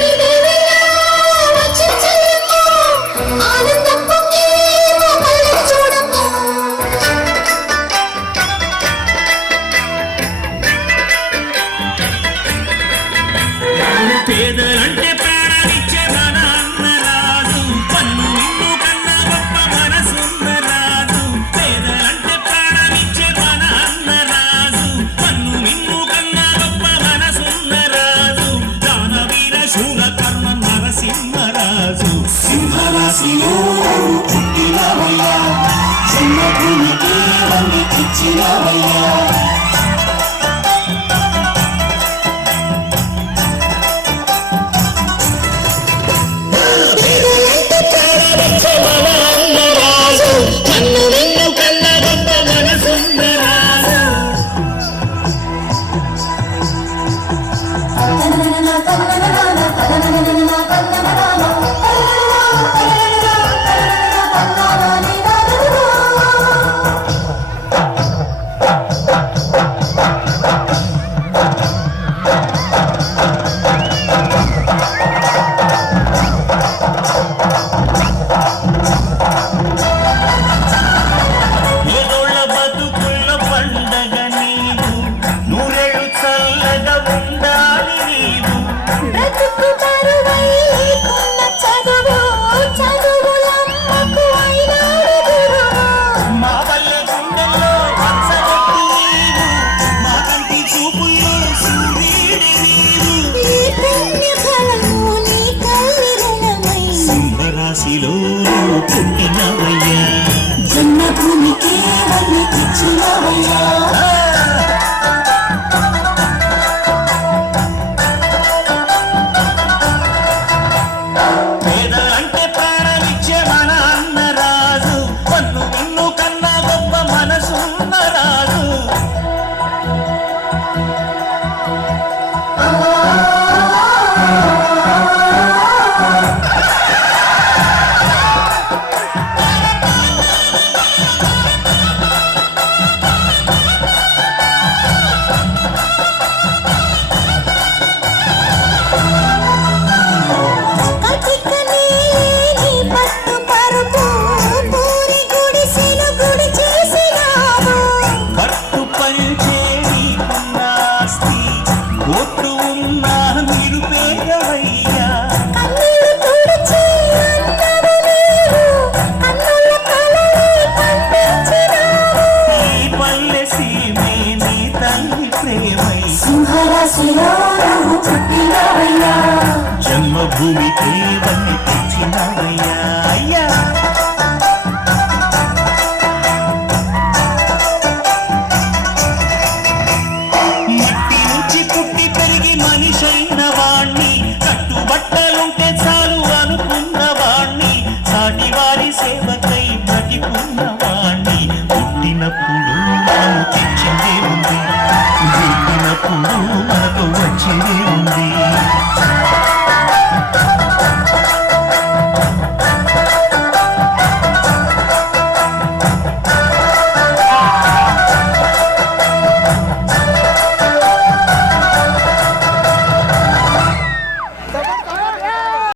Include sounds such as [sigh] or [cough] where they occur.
Jimmy! [laughs] నన్న నరసింహరాజు. సింహరాశిలో చిన్న భూమికి వండికిచ్చినవయ్యా సింహరాశిలో జన్మభూమికి వన్ని తెచ్చినవయ్యా అయ్యా.